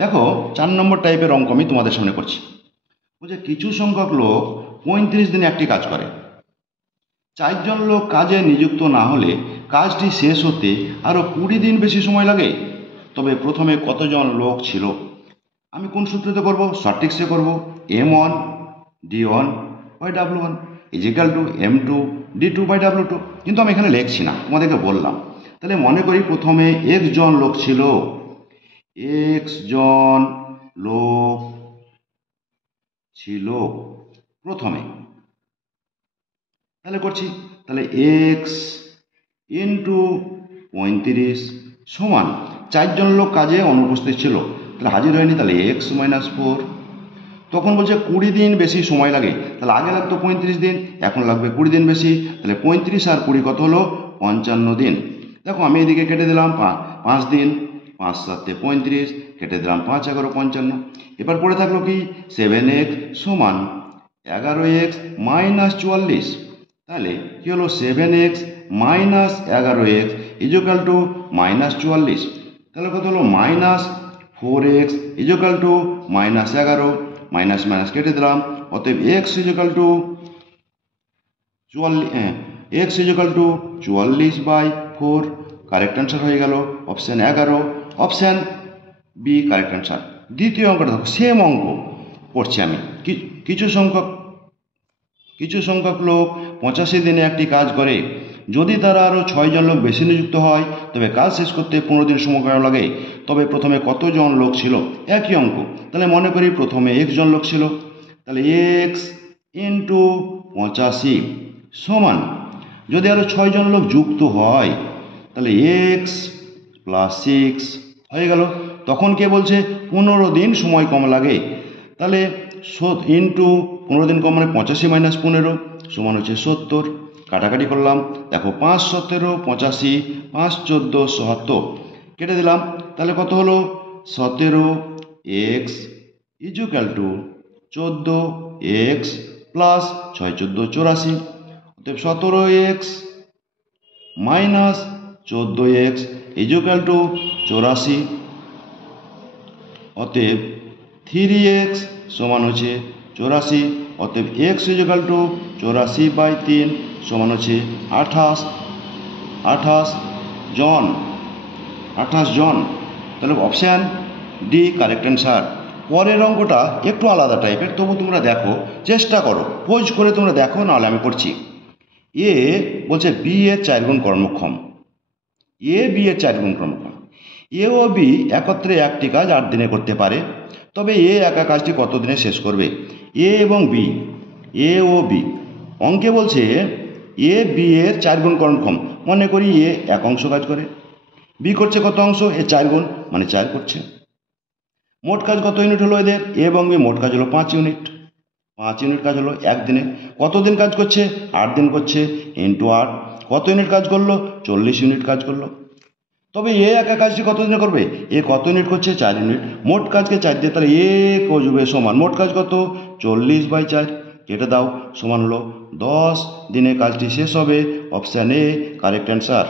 দেখো 4 নম্বর টাইপের অঙ্ক আমি তোমাদের সামনে করছি। বলছে কিছু সংখ্যক লোক 35 দিনে একটি কাজ করে। 4 জন লোক কাজে নিযুক্ত না হলে কাজটি শেষ হতে আরও 20 দিন বেশি সময় লাগে। তবে প্রথমে কতজন লোক ছিল? আমি কোন সূত্রতে করব? সঠিকসে করব। M1 D1 by W1 is equal two M2 D2 by W2। কিন্তু আমি এখানে লিখছি না, তোমাদেরকে বললাম। তাহলে মনে করি প্রথমে x জন লোক ছিল, x জন লোক ছিল প্রথমে। তাহলে করছি, তাহলে x ইন্টু 35 সমান 4 জন লোক কাজে অনুপস্থিত ছিল, তাহলে হাজির হয়নি, তাহলে x মাইনাস 4। তখন বলছে 20 দিন বেশি সময় লাগে, তাহলে আগে লাগতো 35 দিন, এখন লাগবে 20 দিন বেশি। তাহলে 35 আর 20 কত হলো? 55 দিন। দেখো আমি এদিকে কেটে দিলাম 5 দিন, 5 7 35, কেটে দিলাম 5 11 55। এবার পড়ে থাকলো কি? 7x সমান 11x মাইনাস 44। তাহলে কি হলো? 7x minus 11x equal to minus 44। তাহলে কত হলো? Minus 4x equal to minus 11, minus minus কেটে দিলাম। অতএব x equal to 44/4। Correct answer হয়ে গেল option 11, option B correct answer. দ্বিতীয় অঙ্কটা দেখো, সেম অঙ্ক করছি আমি। কিছু সংখ্যক লোক 85 দিনে একটি কাজ করে। যদি তারা আরও 6 জন লোক বেশি নিযুক্ত হয় তবে কাজ শেষ করতে 15 দিন সময় লাগে। তবে প্রথমে কতজন লোক ছিল? একই অঙ্ক। তাহলে মনে করি প্রথমে x জন লোক ছিল, তাহলে x ইন্টু 85 সমান, যদি আরও 6 জন লোক যুক্ত হয় তাহলে x প্লাস 6 হয়ে গেল। তখন কে বলছে 15 দিন সময় কম লাগে। তাহলে ইন্টু 15 দিন কম মানে 85 মাইনাস 15 সমান হচ্ছে 70। কাটাকাটি করলাম, দেখো 5 17 85, 5 14 77, কেটে দিলাম। তাহলে কত হলো? 17x equal two 14x plus 6 14 84। অতএব 17x minus 14x equal two 84। অতএব 3x সমান হচ্ছে 84। অতএব x ইজুকাল টু 84/3 সমান হচ্ছে 28 জন। তাহলে অপশান ডি কারেক্ট অ্যান্সার। পরের অঙ্কটা একটু আলাদা টাইপের, তবু তোমরা দেখো, চেষ্টা করো, পোজ করে তোমরা দেখো, নাহলে আমি করছি। এ বলছে বি এর 4 গুণ কর্মক্ষম। এ বি এর 4 গুণ কর্মক্ষম। এ ও বি একত্রে একটি কাজ 8 দিনে করতে পারে। তবে এ একা কাজটি কত দিনে শেষ করবে? এ এবং বি, এ ও বি অঙ্কে বলছে এ বি এর 4 গুণ কর্মক্ষম। মনে করি এ 1 অংশ কাজ করে, বি করছে কত অংশ? এ 4 গুণ মানে 4 করছে। মোট কাজ কত ইউনিট হলো এদের? এ এবং বি মোট কাজ হলো 5 ইউনিট। 5 ইউনিট কাজ হলো 1 দিনে। কতদিন কাজ করছে? 8 দিন করছে, ইন্টু 8। কত ইউনিট কাজ করলো? 40 ইউনিট কাজ করলো। তবে এ একা কাজটি কত দিনে করবে? এ কত ইউনিট করছে? 4 ইউনিট। মোট কাজকে 4 দিয়ে, তাহলে এ করবে সমান মোট কাজ কত? 40/4, কেটে দাও, সমান হলো 10 দিনে কাজটি শেষ হবে। Option A correct answer.